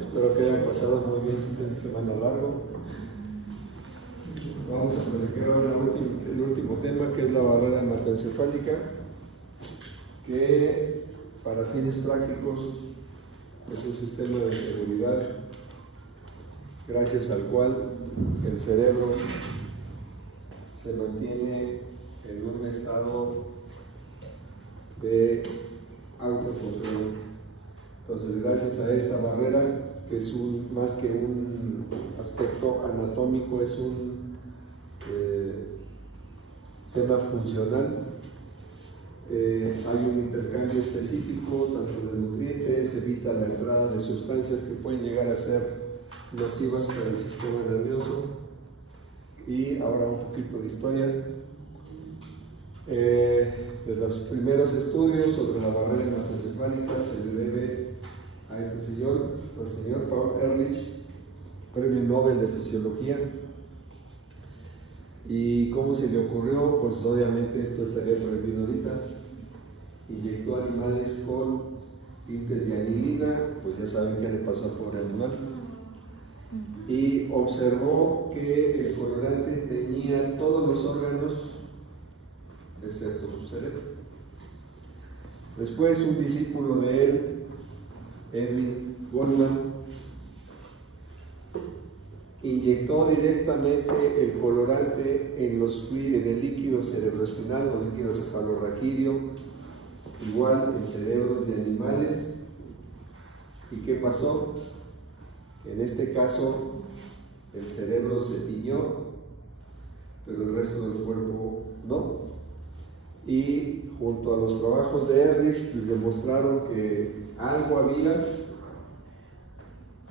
Espero que hayan pasado muy bien su fin de semana largo. Vamos a platicar ahora el último tema, que es la barrera hematoencefálica, que para fines prácticos es un sistema de seguridad gracias al cual el cerebro se mantiene en un estado de autocontrol. Entonces, gracias a esta barrera, que es más que un aspecto anatómico, es un tema funcional. Hay un intercambio específico tanto de nutrientes, evita la entrada de sustancias que pueden llegar a ser nocivas para el sistema nervioso. Y ahora un poquito de historia. De los primeros estudios sobre la barrera hematoencefálica se le debe a este señor, el señor Paul Ehrlich, premio Nobel de Fisiología. ¿Y cómo se le ocurrió? Pues obviamente esto estaría prohibido ahorita. Inyectó animales con tintes de anilina, pues ya saben qué le pasó al pobre animal. Y observó que el colorante tenía todos los órganos excepto su cerebro. Después un discípulo de él, Edwin Goldman, inyectó directamente el colorante en el líquido cerebroespinal o líquido cefalorraquídeo, igual en cerebros de animales. ¿Y qué pasó? En este caso el cerebro se tiñó, pero el resto del cuerpo no. Y junto a los trabajos de Ehrlich, pues demostraron que algo había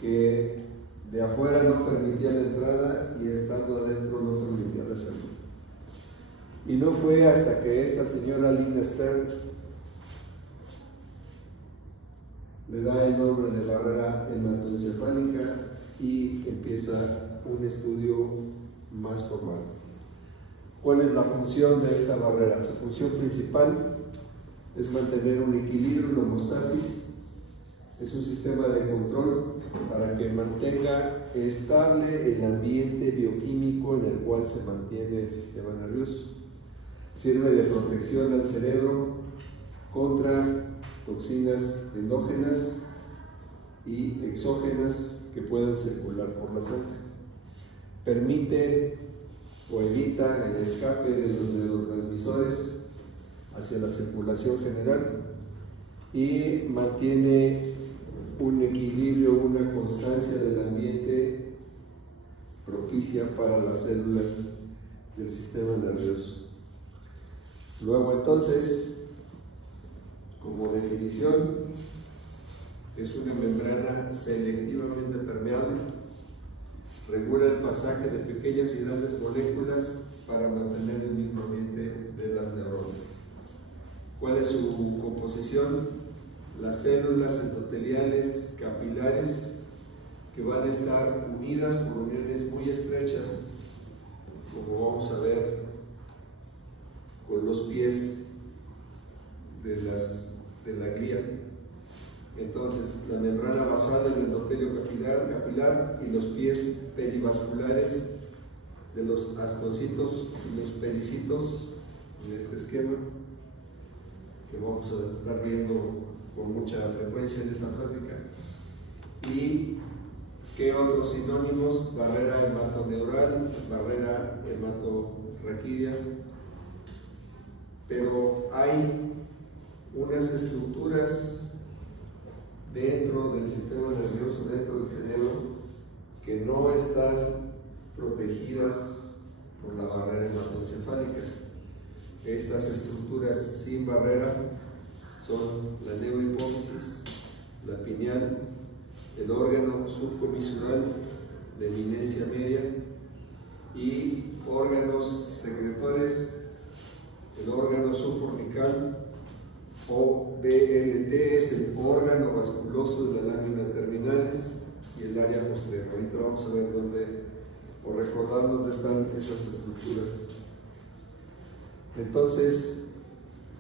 que de afuera no permitía la entrada y estando adentro no permitía la salida. Y no fue hasta que esta señora Linda Stern le da el nombre de barrera hematoencefálica y empieza un estudio más formal. ¿Cuál es la función de esta barrera? Su función principal es mantener un equilibrio, una homeostasis. Es un sistema de control para que mantenga estable el ambiente bioquímico en el cual se mantiene el sistema nervioso. Sirve de protección al cerebro contra toxinas endógenas y exógenas que puedan circular por la sangre. Permite o evita el escape de los neurotransmisores hacia la circulación general y mantiene un equilibrio, una constancia del ambiente propicia para las células del sistema nervioso. Luego entonces, como definición, es una membrana selectivamente permeable, regula el pasaje de pequeñas y grandes moléculas para mantener el mismo ambiente de las neuronas. ¿Cuál es su composición? Las células endoteliales capilares que van a estar unidas por uniones muy estrechas, como vamos a ver con los pies de la glía. Entonces, la membrana basal del endotelio capilar y los pies perivasculares de los astrocitos y los pericitos en este esquema que vamos a estar viendo con mucha frecuencia en esta plática. ¿Y qué otros sinónimos? Barrera hematoneural, barrera hematorraquídea. Pero hay unas estructuras dentro del sistema nervioso, dentro del cerebro, que no están protegidas por la barrera hematoencefálica. Estas estructuras sin barrera son la neurohipófisis, la pineal, el órgano subcomisural de eminencia media y órganos secretores, el órgano subfornical o BLT es el órgano vasculoso de la lámina terminalis y el área posterior. Ahorita vamos a ver dónde, o recordar dónde están esas estructuras. Entonces,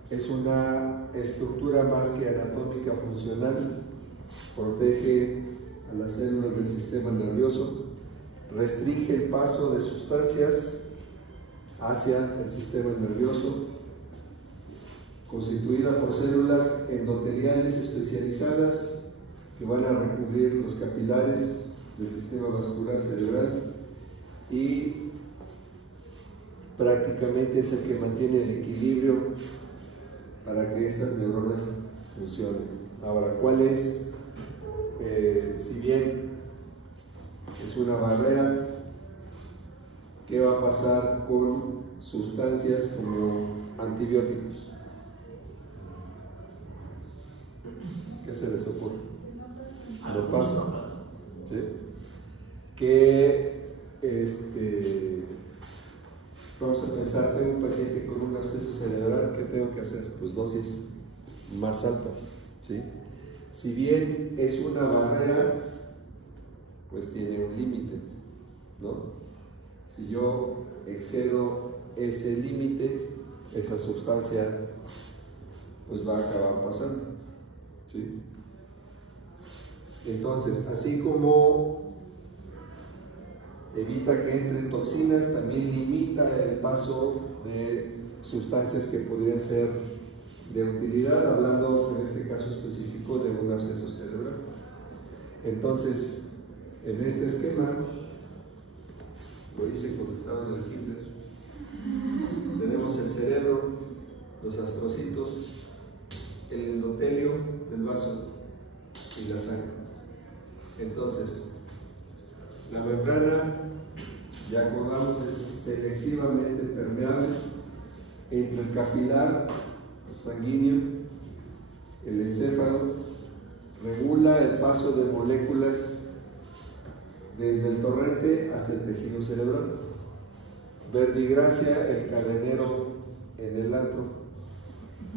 es una estructura más que anatómica funcional, protege a las células del sistema nervioso, restringe el paso de sustancias hacia el sistema nervioso, constituida por células endoteliales especializadas que van a recubrir los capilares del sistema vascular cerebral y prácticamente es el que mantiene el equilibrio para que estas neuronas funcionen. Ahora, ¿cuál es? Si bien es una barrera, ¿qué va a pasar con sustancias como antibióticos? ¿Qué se les ocurre? No pasa. ¿Sí? Que vamos a pensar, tengo un paciente con un absceso cerebral, ¿qué tengo que hacer? Pues dosis más altas, ¿sí? Si bien es una barrera, pues tiene un límite, ¿no? Si yo excedo ese límite, esa sustancia pues va a acabar pasando, ¿sí? Entonces, así como evita que entren toxinas, también limita el paso de sustancias que podrían ser de utilidad, hablando en este caso específico de un absceso cerebral. Entonces, en este esquema, lo hice cuando estaba en el kinder, tenemos el cerebro, los astrocitos, el endotelio del vaso y la sangre. Entonces, la membrana, ya acordamos, es selectivamente permeable entre el capilar sanguíneo, el encéfalo, regula el paso de moléculas desde el torrente hasta el tejido cerebral. Verbigracia, el cadenero en el antro,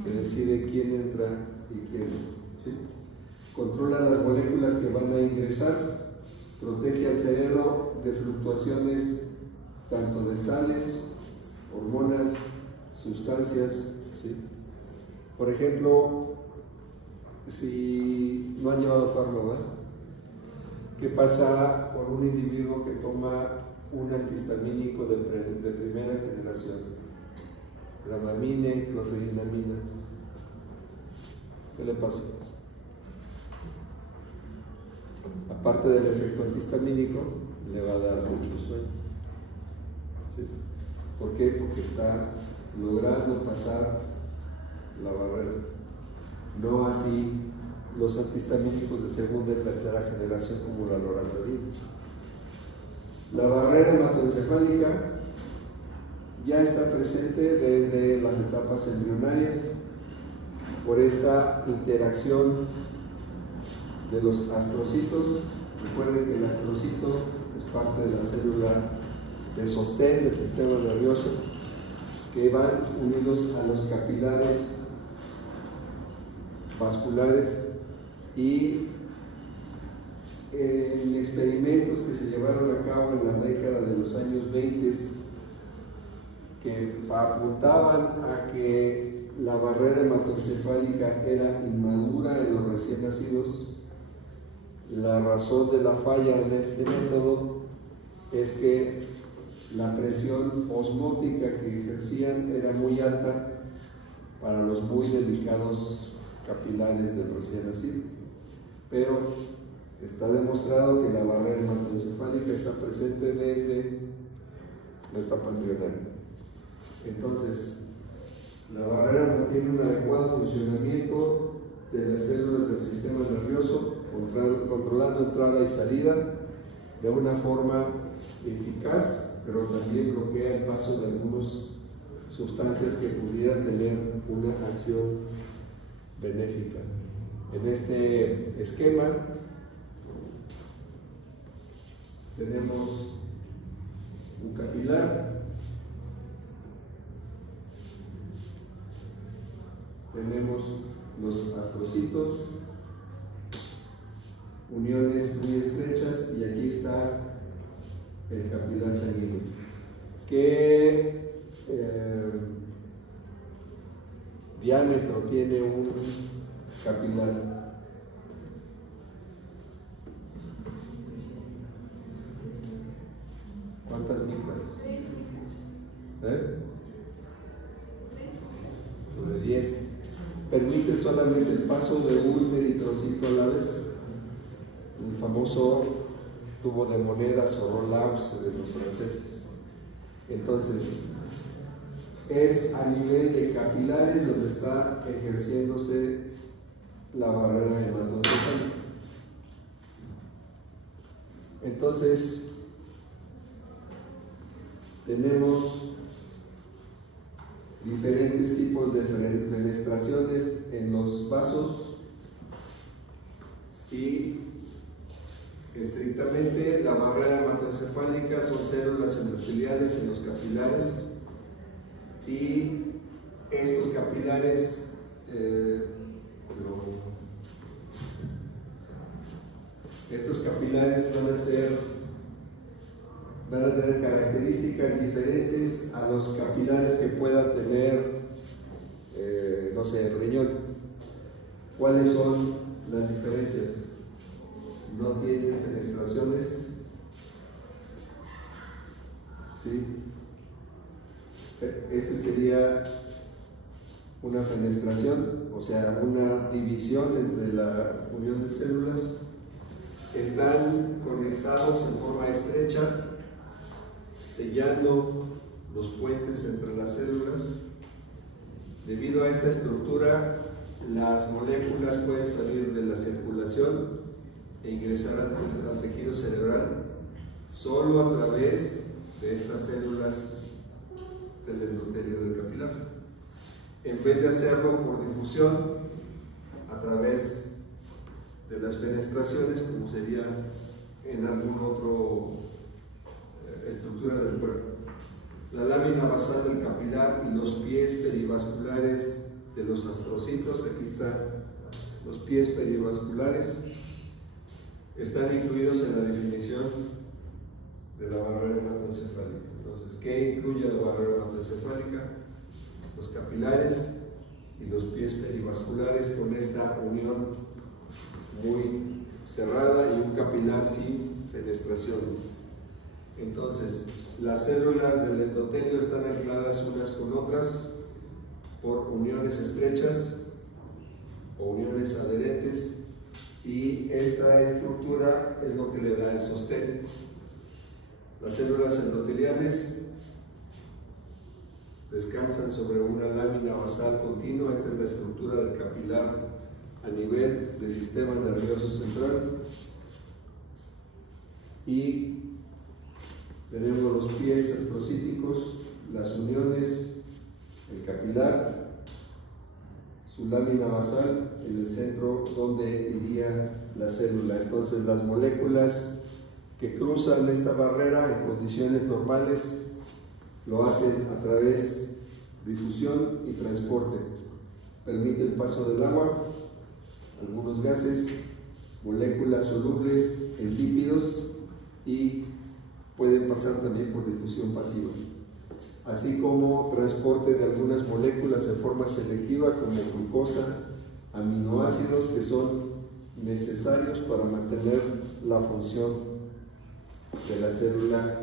que decide quién entra y quién no, ¿sí? Controla las moléculas que van a ingresar, protege al cerebro de fluctuaciones tanto de sales, hormonas, sustancias, ¿sí? Por ejemplo, si no han llevado fármaco, ¿qué pasa con un individuo que toma un antihistamínico de primera generación? Dramamine, cloferinamina. ¿Qué le pasa? Aparte del efecto antihistamínico, le va a dar mucho sueño. ¿Sí? ¿Por qué? Porque está logrando pasar la barrera. No así los antihistamínicos de segunda y tercera generación como la loratadina. La barrera hematoencefálica ya está presente desde las etapas embrionarias por esta interacción de los astrocitos. Recuerden que el astrocito es parte de la célula de sostén del sistema nervioso, que van unidos a los capilares vasculares, y en experimentos que se llevaron a cabo en la década de los años 20 que apuntaban a que la barrera hematoencefálica era inmadura en los recién nacidos. La razón de la falla en este método es que la presión osmótica que ejercían era muy alta para los muy delicados capilares del recién nacido. Pero está demostrado que la barrera hematoencefálica está presente desde la etapa embrionaria. Entonces, la barrera mantiene un adecuado funcionamiento de las células del sistema nervioso, controlando entrada y salida de una forma eficaz, pero también bloquea el paso de algunas sustancias que pudieran tener una acción benéfica. En este esquema tenemos un capilar, tenemos los astrocitos, uniones muy estrechas, y aquí está el capilar sanguíneo. ¿Qué diámetro tiene un capilar? ¿Cuántas micras? 3 micras. Sobre 10. Permite solamente el paso de un eritrocito a la vez. El famoso tubo de monedas o roll-ups de los franceses. Entonces, es a nivel de capilares donde está ejerciéndose la barrera hematoencefálica. Entonces, tenemos diferentes tipos de fenestraciones en los vasos y estrictamente la barrera hematoencefálica son células endoteliales en los capilares, y estos capilares van a tener características diferentes a los capilares que pueda tener, no sé, el riñón. ¿Cuáles son las diferencias? No tienen fenestraciones, ¿sí? Este sería una fenestración, o sea, una división entre la unión de células. Están conectados en forma estrecha, sellando los puentes entre las células. Debido a esta estructura, las moléculas pueden salir de la circulación e ingresar al tejido cerebral solo a través de estas células del endotelio del capilar, en vez de hacerlo por difusión a través de las fenestraciones, como sería en algún otro estructura del cuerpo. La lámina basal del capilar y los pies perivasculares de los astrocitos, aquí están los pies perivasculares, están incluidos en la definición de la barrera hematoencefálica. Entonces, ¿qué incluye la barrera hematoencefálica? Los capilares y los pies perivasculares con esta unión muy cerrada y un capilar sin fenestraciones. Entonces, las células del endotelio están ancladas unas con otras por uniones estrechas o uniones adherentes, y esta estructura es lo que le da el sostén. Las células endoteliales descansan sobre una lámina basal continua. Esta es la estructura del capilar a nivel del sistema nervioso central, y tenemos los pies astrocíticos, las uniones, el capilar, su lámina basal en el centro donde iría la célula. Entonces, las moléculas que cruzan esta barrera en condiciones normales lo hacen a través de difusión y transporte. Permite el paso del agua, algunos gases, moléculas solubles en lípidos, y pueden pasar también por difusión pasiva. así como transporte de algunas moléculas en forma selectiva como glucosa, aminoácidos que son necesarios para mantener la función de la célula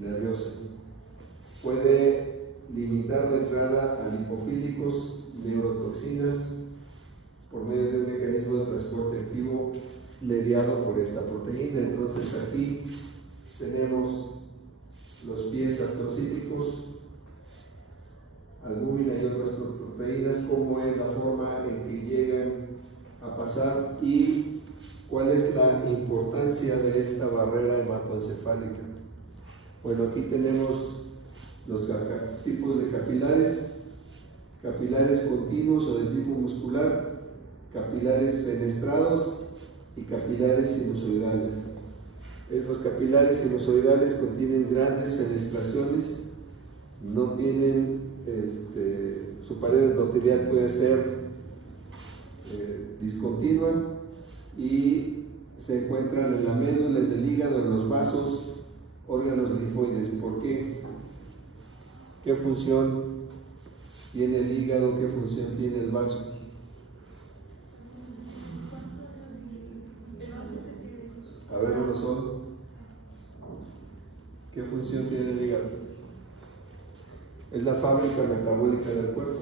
nerviosa. Puede limitar la entrada a lipofílicos, neurotoxinas, por medio de un mecanismo de transporte activo mediado por esta proteína. Entonces aquí tenemos los pies astrocíticos, albúmina y otras proteínas, cómo es la forma en que llegan a pasar y cuál es la importancia de esta barrera hematoencefálica. Bueno, aquí tenemos los tipos de capilares, capilares continuos o de tipo muscular, capilares fenestrados y capilares sinusoidales. Estos capilares sinusoidales contienen grandes fenestraciones, no tienen, su pared endotelial puede ser discontinua y se encuentran en la médula, en el hígado, en los vasos, órganos linfoides. ¿Por qué? ¿Qué función tiene el hígado? ¿Qué función tiene el vaso? A ver, uno solo. ¿Qué función tiene el hígado? Es la fábrica metabólica del cuerpo,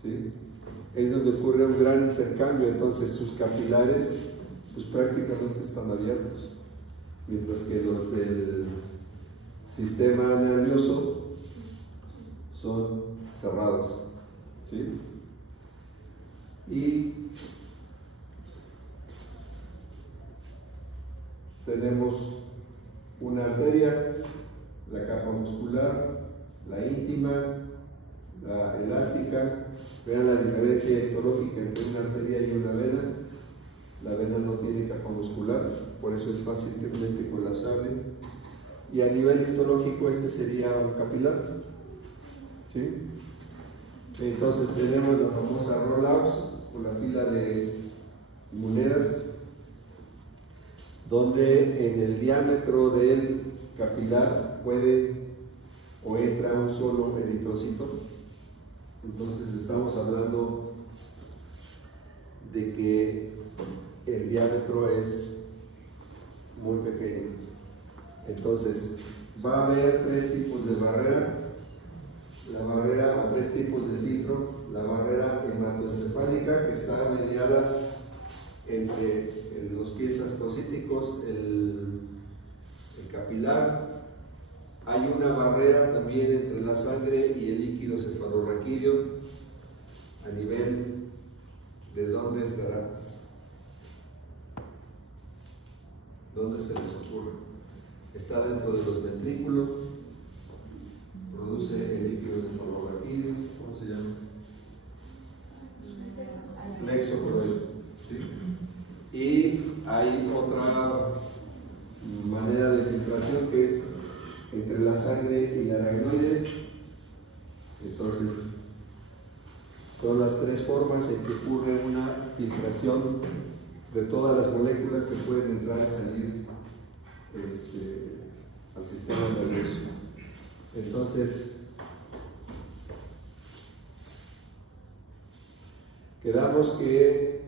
¿sí? Es donde ocurre un gran intercambio. Entonces sus capilares pues prácticamente están abiertos, mientras que los del sistema nervioso son cerrados, ¿sí? Y tenemos una arteria, la capa muscular, la íntima, la elástica. Vean la diferencia histológica entre una arteria y una vena. La vena no tiene capa muscular, por eso es fácilmente colapsable. Y a nivel histológico este sería un capilar, ¿sí? Entonces tenemos la famosa rollouts o la fila de monedas, donde en el diámetro del capilar puede o entra un solo eritrocito. Entonces estamos hablando de que el diámetro es muy pequeño. Entonces va a haber tres tipos de barrera, la barrera o tres tipos de filtro. La barrera hematoencefálica, que está mediada entre los pies astrocíticos, el capilar. Hay una barrera también entre la sangre y el líquido cefalorraquídeo. A nivel de dónde estará, dónde se les ocurre. Está dentro de los ventrículos, produce el líquido cefalorraquídeo. ¿Cómo se llama? Plexo coroideo, ¿sí? Y hay otra manera de filtración que es entre la sangre y la aracnoides. Entonces son las tres formas en que ocurre una filtración de todas las moléculas que pueden entrar y salir al sistema nervioso. Entonces quedamos que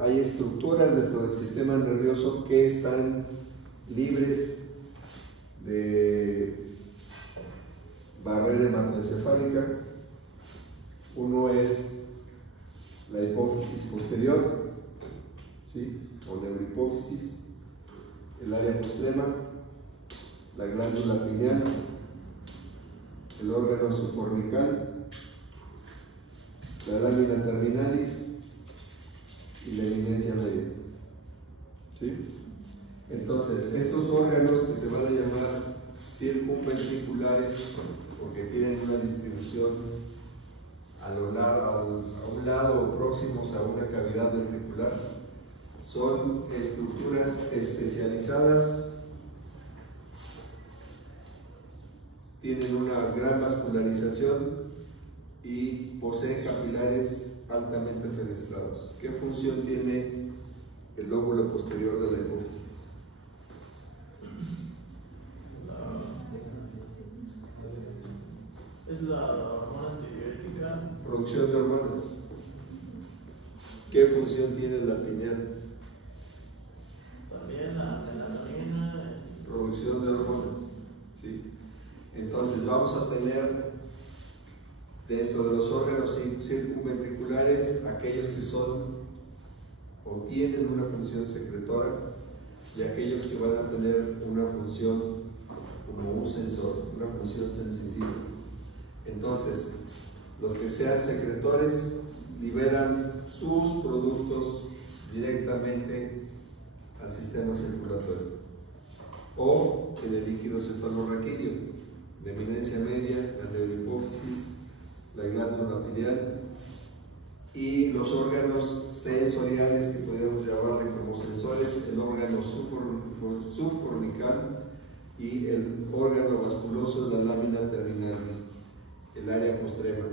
hay estructuras dentro del sistema nervioso que están libres de barrera hematoencefálica. Uno es la hipófisis posterior, ¿sí? O neurohipófisis, el área postrema, la glándula pineal, el órgano subcortical, la lámina terminalis y la eminencia media, ¿sí? Entonces, estos órganos que se van a llamar circunventriculares, porque tienen una distribución a un lado o próximos a una cavidad ventricular, son estructuras especializadas, tienen una gran vascularización y poseen capilares altamente fenestrados. ¿Qué función tiene el lóbulo posterior de la hipófisis? es la hormona antibiótica. Producción de hormonas. ¿Qué función tiene la pineal? También la melatonina. Producción de hormonas. ¿Sí? Entonces vamos a tener dentro de los órganos circunventriculares aquellos que son o tienen una función secretora y aquellos que van a tener una función como un sensor, una función sensitiva. Entonces, los que sean secretores liberan sus productos directamente al sistema circulatorio o en el líquido cefalorraquídeo, de eminencia media, la neurohipófisis, la glándula pineal y los órganos sensoriales que podríamos llamarle como sensores, el órgano subfornical y el órgano vasculoso de la lámina terminalis, el área postrema.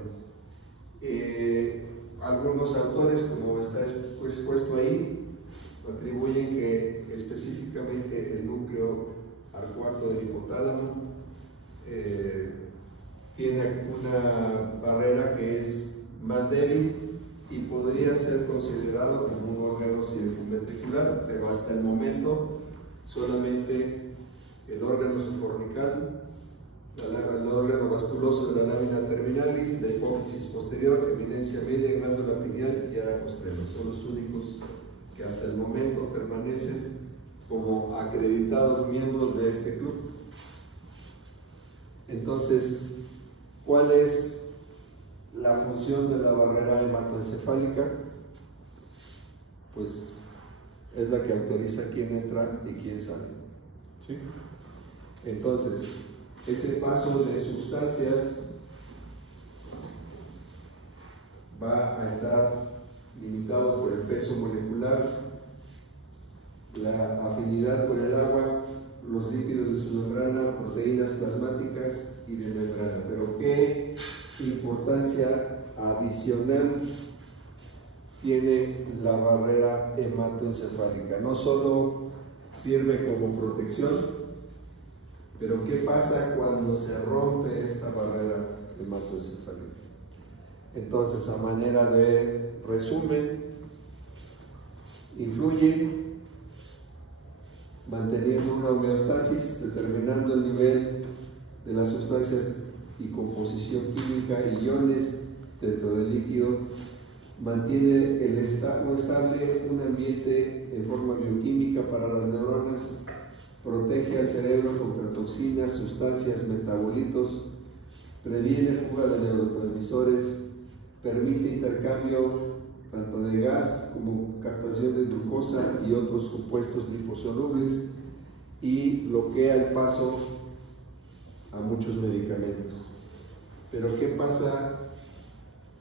Algunos autores, como está expuesto ahí, atribuyen que específicamente el núcleo arcuato del hipotálamo tiene una barrera que es más débil y podría ser considerado como un órgano circunventricular, pero hasta el momento solamente el órgano subfornical, el órgano vasculoso de la lámina terminalis, la hipófisis posterior, eminencia media, glándula pineal y área postrema son los únicos que hasta el momento permanecen como acreditados miembros de este club. Entonces, ¿cuál es la función de la barrera hematoencefálica? Pues es la que autoriza quién entra y quién sale. ¿Sí? Entonces, ese paso de sustancias va a estar limitado por el peso molecular, la afinidad con el agua, los lípidos de su membrana, proteínas plasmáticas y de membrana. Pero ¿qué importancia adicional tiene la barrera hematoencefálica? No solo sirve como protección, pero ¿qué pasa cuando se rompe esta barrera hematoencefálica? Entonces, a manera de resumen, influye manteniendo una homeostasis, determinando el nivel de las sustancias y composición química y iones dentro del líquido, mantiene estable un ambiente en forma bioquímica para las neuronas, protege al cerebro contra toxinas, sustancias, metabolitos, previene fuga de neurotransmisores, permite intercambio tanto de gas como captación de glucosa y otros compuestos liposolubles y bloquea el paso a muchos medicamentos. Pero ¿qué pasa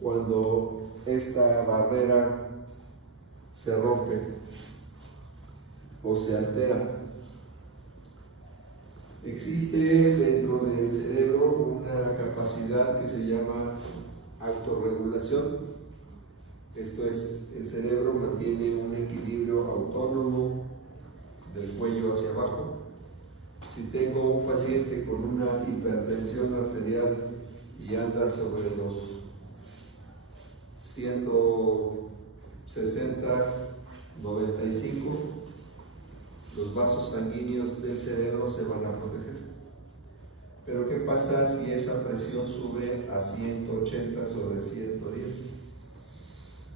cuando esta barrera se rompe o se altera? Existe dentro del cerebro una capacidad que se llama autorregulación. Esto es, el cerebro mantiene un equilibrio autónomo del cuello hacia abajo. Si tengo un paciente con una hipertensión arterial y anda sobre los 160/95, los vasos sanguíneos del cerebro se van a proteger. Pero ¿qué pasa si esa presión sube a 180 sobre 110?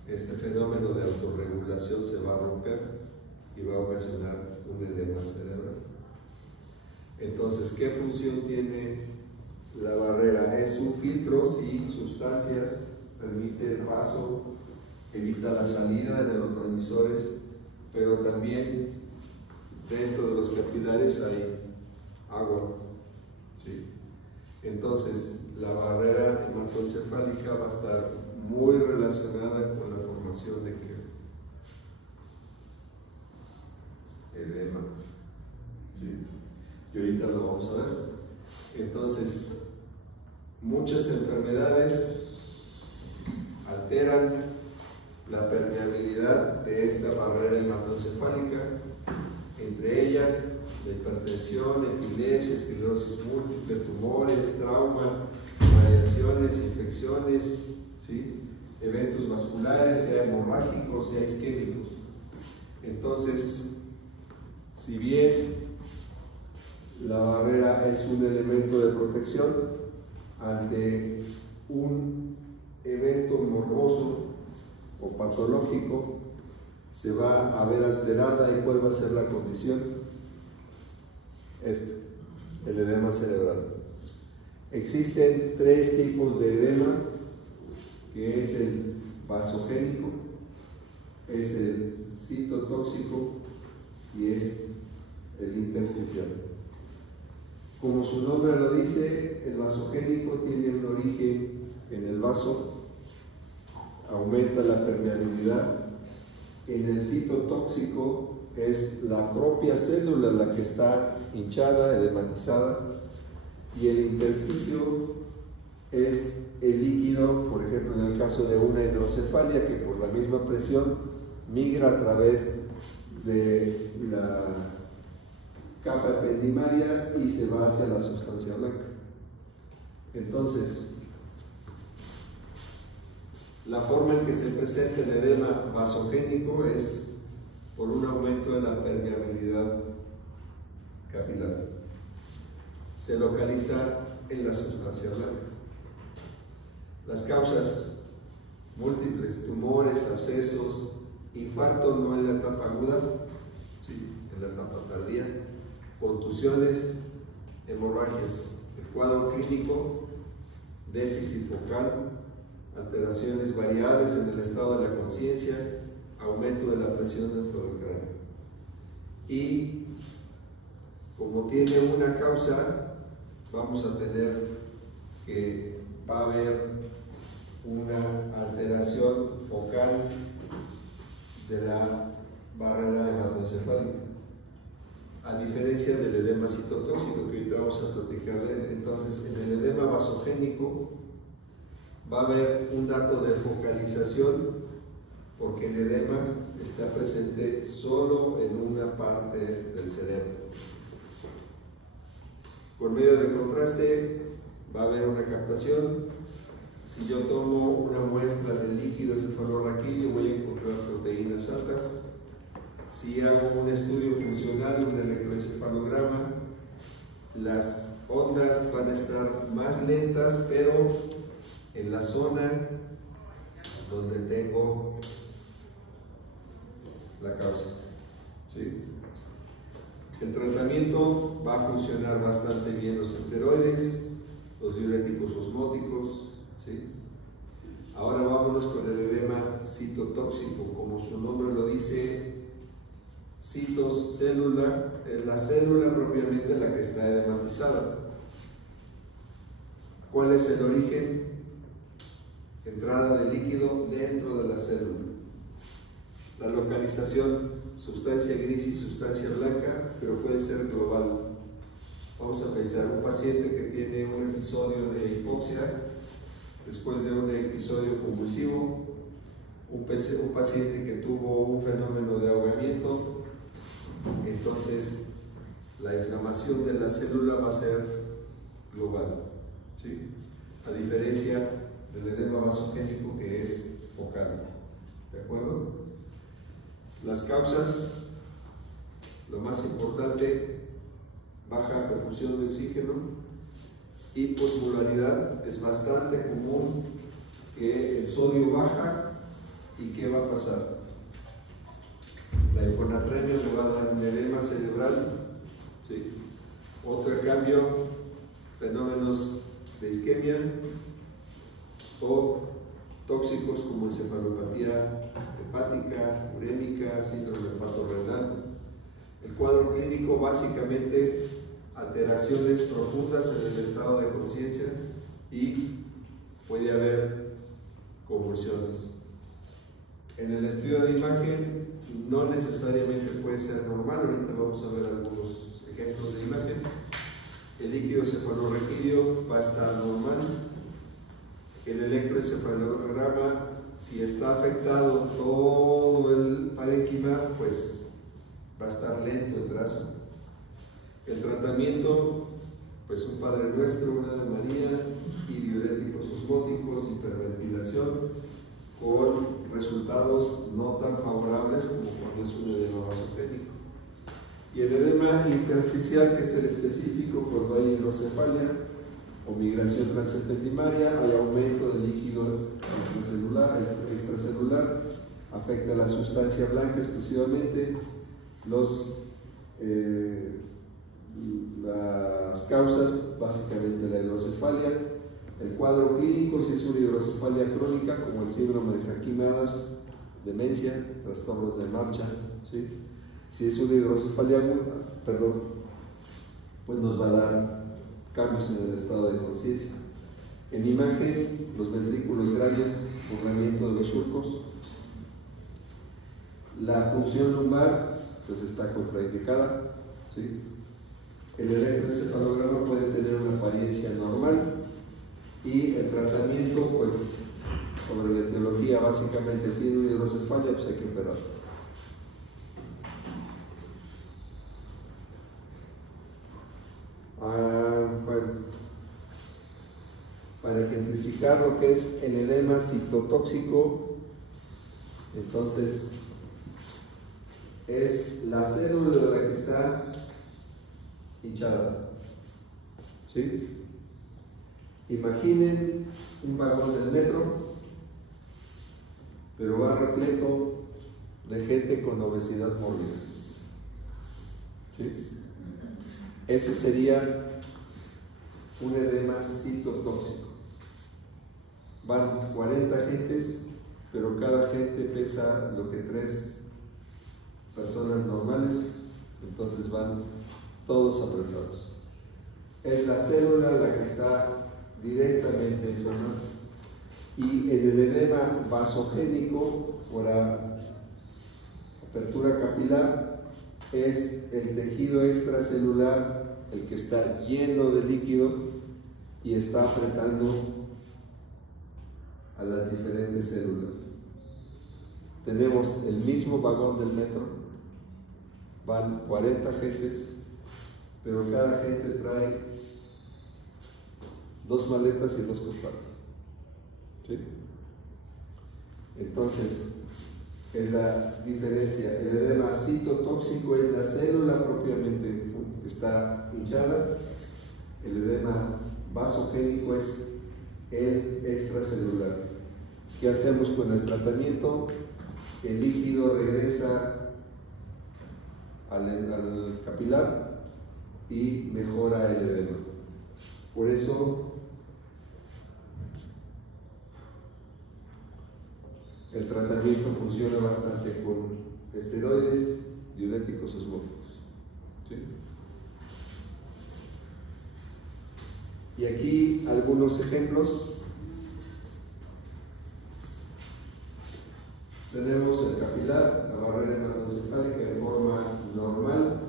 Este fenómeno de autorregulación se va a romper y va a ocasionar un edema cerebral. Entonces, ¿qué función tiene la barrera? Es un filtro, sí, sustancias, permite el paso, evita la salida de neurotransmisores, pero también dentro de los capilares hay agua. ¿Sí? Entonces, la barrera hematoencefálica va a estar muy relacionada con la formación de edema. ¿Sí? Y ahorita lo vamos a ver. Entonces, muchas enfermedades alteran la permeabilidad de esta barrera hematoencefálica, entre ellas la hipertensión, epilepsia, esclerosis múltiple, tumores, trauma, variaciones, infecciones, ¿sí? Eventos vasculares, sea hemorrágicos, sea isquémicos. Entonces, si bien la barrera es un elemento de protección ante un evento morboso o patológico, se va a ver alterada. ¿Y cuál va a ser la condición? Esto, el edema cerebral. Existen tres tipos de edema, que es el vasogénico, es el citotóxico y es el intersticial. Como su nombre lo dice, el vasogénico tiene un origen en el vaso, aumenta la permeabilidad. En el citotóxico es la propia célula la que está hinchada, edematizada, y el intersticio es el líquido, por ejemplo en el caso de una hidrocefalia, que por la misma presión migra a través de la capa ependimaria y se va hacia la sustancia blanca. Entonces, la forma en que se presenta el edema vasogénico es por un aumento de la permeabilidad capilar. Se localiza en la sustancia blanca. Las causas múltiples: tumores, abscesos, infarto no en la etapa aguda, ¿sí?, en la etapa tardía, contusiones, hemorragias. El cuadro clínico: déficit focal, alteraciones variables en el estado de la conciencia, aumento de la presión dentro del cráneo. Y como tiene una causa, vamos a tener que va a haber una alteración focal de la barrera hematoencefálica, a diferencia del edema citotóxico, que ahorita vamos a platicar de él. Entonces, en el edema vasogénico va a haber un dato de focalización, porque el edema está presente solo en una parte del cerebro. Por medio de contraste va a haber una captación. Si yo tomo una muestra del líquido encefalorraquídeo, voy a encontrar proteínas altas. Si hago un estudio funcional, un electroencefalograma, las ondas van a estar más lentas, pero en la zona donde tengo la causa, ¿sí? El tratamiento va a funcionar bastante bien: los esteroides, los diuréticos osmóticos, ¿sí? Ahora vámonos con el edema citotóxico. Como su nombre lo dice, citos, célula, es la célula propiamente la que está edematizada. ¿Cuál es el origen? Entrada de líquido dentro de la célula. La localización: sustancia gris y sustancia blanca, pero puede ser global. Vamos a pensar un paciente que tiene un episodio de hipoxia después de un episodio convulsivo, un paciente que tuvo un fenómeno de ahogamiento. Entonces la inflamación de la célula va a ser global, ¿sí?, a diferencia del edema vasogénico, que es focal. ¿De acuerdo? Las causas: lo más importante, baja perfusión de oxígeno, hiposmolaridad. Es bastante común que el sodio baja. ¿Y qué va a pasar? La hiponatremia me va a dar un edema cerebral, ¿sí? Otro cambio, fenómenos de isquemia o tóxicos como encefalopatía hepática, urémica, síndrome hepatorrenal. El cuadro clínico: básicamente alteraciones profundas en el estado de conciencia y puede haber convulsiones. En el estudio de imagen no necesariamente puede ser normal. Ahorita vamos a ver algunos ejemplos de imagen. El líquido cefalorraquídeo va a estar normal. El electroencefalograma, si está afectado todo el parénquima, pues va a estar lento el trazo. El tratamiento pues un Padre Nuestro, una Ave María y diuréticos osmóticos, hiperventilación, con resultados no tan favorables como cuando es un edema vasogénico. Y el edema intersticial, que es el específico cuando hay hidrocefalia o migración transcentendimaria, hay aumento del líquido extracelular, afecta a la sustancia blanca exclusivamente. Las causas, básicamente la hidrocefalia. El cuadro clínico, si es una hidrocefalia crónica, como el síndrome de Jackie-Madas, demencia, trastornos de marcha, ¿sí? Si es una hidrocefalia aguda, pues nos va a dar cambios en el estado de conciencia. En imagen, los ventrículos grandes, borramiento de los surcos. La punción lumbar, pues está contraindicada, ¿sí? El electroencefalograma puede tener una apariencia normal y el tratamiento, pues, sobre la etiología, básicamente tiene una hidrocefalia, pues hay que operar. Bueno, para ejemplificar lo que es el edema citotóxico, entonces es la célula de la que está hinchada, ¿sí? Imaginen un vagón del metro, pero va repleto de gente con obesidad mórbida, ¿sí? Eso sería un edema citotóxico. Van 40 gentes, pero cada gente pesa lo que 3 personas normales, entonces van todos apretados. Es la célula la que está directamente inflamada. Y en el edema vasogénico, por apertura capilar, es el tejido extracelular el que está lleno de líquido y está apretando a las diferentes células. Tenemos el mismo vagón del metro, van 40 gentes, pero cada gente trae 2 maletas y 2 costados, ¿sí? Entonces, es la diferencia. El edema citotóxico es la célula propiamente que está hinchada. El edema vasogénico es el extracelular. ¿Qué hacemos con el tratamiento? El líquido regresa al capilar y mejora el edema. Por eso el tratamiento funciona bastante con esteroides, diuréticos osmóticos, ¿sí? Y aquí algunos ejemplos. Tenemos el capilar, la barrera hematoencefálica de forma normal.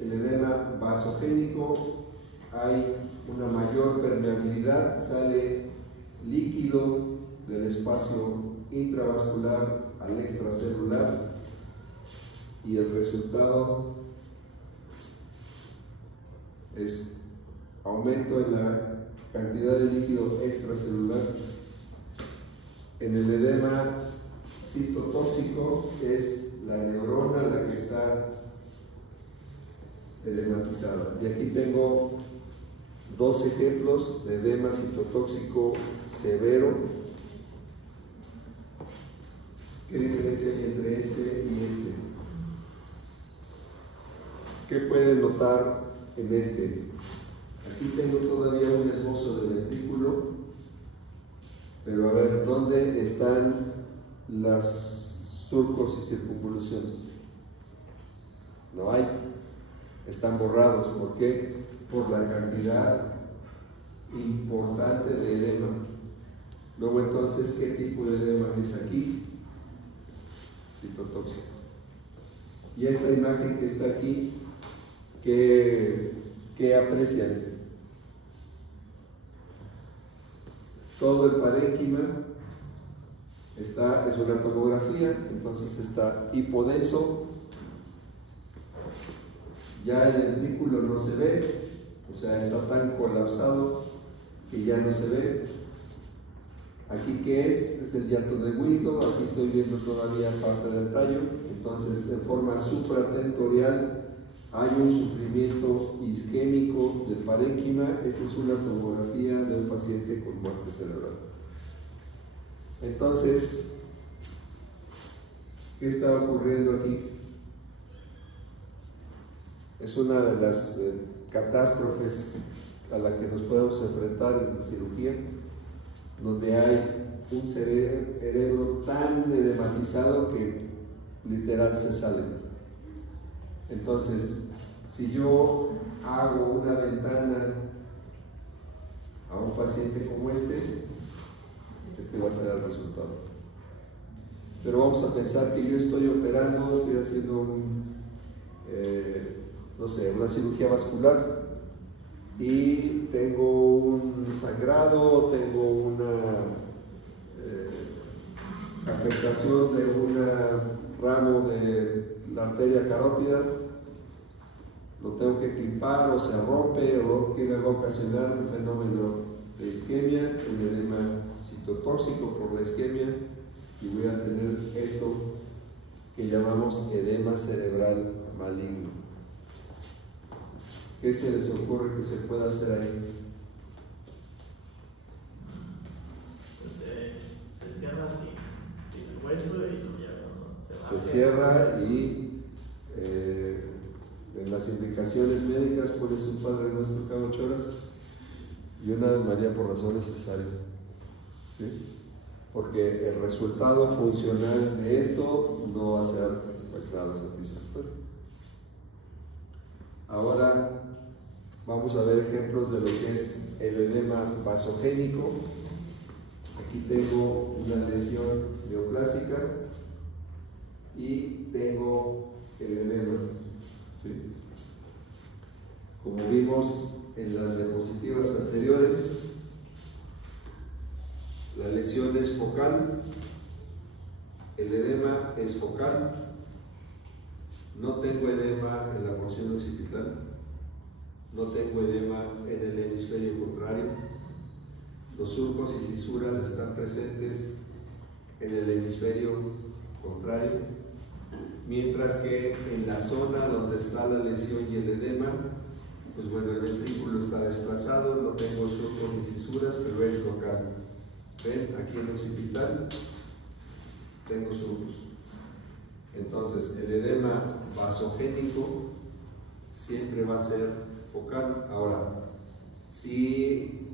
El edema vasogénico, hay una mayor permeabilidad, sale líquido del espacio intravascular al extracelular y el resultado es aumento en la cantidad de líquido extracelular. En el edema citotóxico es la neurona la que está edematizada. Y aquí tengo 2 ejemplos de edema citotóxico severo. ¿Qué diferencia hay entre este y este? ¿Qué pueden notar en este? Aquí tengo todavía un esbozo del ventrículo, pero a ver, ¿dónde están los surcos y circunvoluciones? No hay, están borrados. ¿Por qué? Por la cantidad importante de edema. Luego entonces, ¿qué tipo de edema es aquí? Citotóxico. Y esta imagen que está aquí, ¿qué aprecian? Todo el parénquima es una tomografía, entonces está hipodenso, ya el ventrículo no se ve, O sea, está tan colapsado que ya no se ve. Aquí, ¿qué es? Es el hiato de Winslow. Aquí estoy viendo todavía parte del tallo. Entonces, en forma supratentorial hay un sufrimiento isquémico del parénquima. Esta es una tomografía de un paciente con muerte cerebral. Entonces, ¿qué está ocurriendo aquí? Es una de las catástrofes a la que nos podemos enfrentar en la cirugía, donde hay un cerebro tan edematizado que literal se sale. Entonces, si yo hago una ventana a un paciente como este va a ser el resultado. Pero vamos a pensar que yo estoy operando, estoy haciendo no sé, una cirugía vascular y tengo un sangrado, tengo una afectación de un ramo de la arteria carótida, lo tengo que clipar o se rompe o que me va a ocasionar un fenómeno de isquemia, un edema citotóxico por la isquemia, y voy a tener esto que llamamos edema cerebral maligno. ¿Qué se les ocurre que se pueda hacer ahí? Pues se cierra así, sin el hueso y lo lleva, ¿no? Se cierra y en las indicaciones médicas pones un Padre Nuestro cada 8 horas y una Ave María por razón necesaria, ¿sí? Porque el resultado funcional de esto no va a ser pues nada satisfactorio. Ahora vamos a ver ejemplos de lo que es el edema vasogénico. Aquí tengo una lesión neoplásica y tengo el edema, ¿sí? Como vimos en las diapositivas anteriores, la lesión es focal, el edema es focal. No tengo edema en la porción occipital, no tengo edema en el hemisferio contrario. Los surcos y cisuras están presentes en el hemisferio contrario, mientras que en la zona donde está la lesión y el edema, pues bueno, el ventrículo está desplazado, no tengo surcos ni cisuras, pero es local. ¿Ven? Aquí en el occipital tengo surcos. Entonces, el edema vasogénico siempre va a ser focal. Ahora, si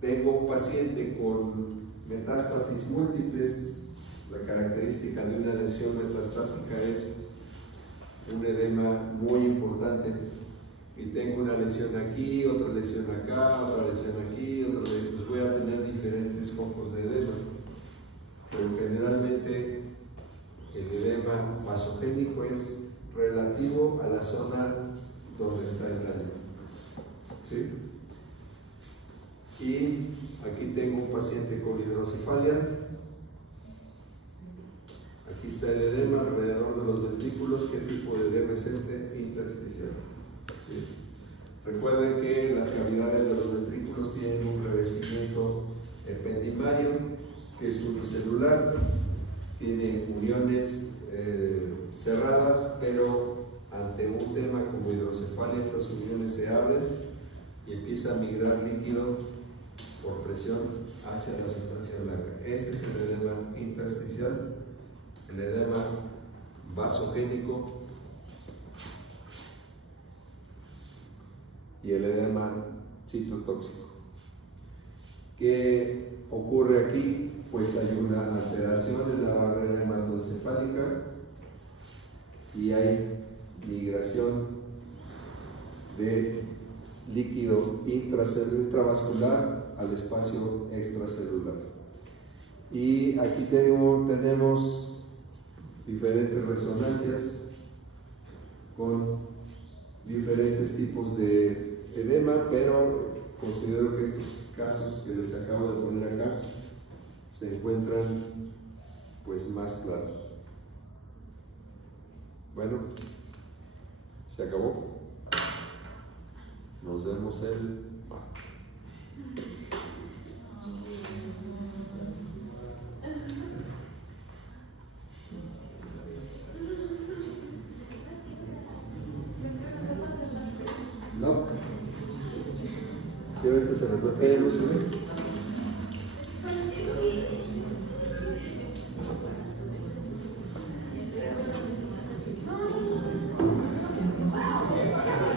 tengo un paciente con metástasis múltiples, la característica de una lesión metastásica es un edema muy importante. Y tengo una lesión aquí, otra lesión acá, otra lesión aquí, otra lesión, pues voy a tener diferentes focos de edema. Pero generalmente el edema vasogénico es relativo a la zona donde está el daño, ¿sí? Y aquí tengo un paciente con hidrocefalia. Aquí está el edema alrededor de los ventrículos. ¿Qué tipo de edema es este? Intersticial, ¿sí? Recuerden que las cavidades de los ventrículos tienen un revestimiento ependimario que es unicelular, tiene uniones cerradas, pero ante un tema como hidrocefalia estas uniones se abren y empieza a migrar líquido por presión hacia la sustancia blanca. Este es el edema intersticial, el edema vasogénico y el edema citotóxico. ¿Qué ocurre aquí? Pues hay una alteración en la barrera hematoencefálica y hay migración de líquido intravascular al espacio extracelular. Y aquí tenemos diferentes resonancias con diferentes tipos de edema, pero considero que estos casos que les acabo de poner acá se encuentran pues más claros. Bueno, se acabó. Nos vemos el martes. No. Si ahorita se resuelve, ¿lo sube?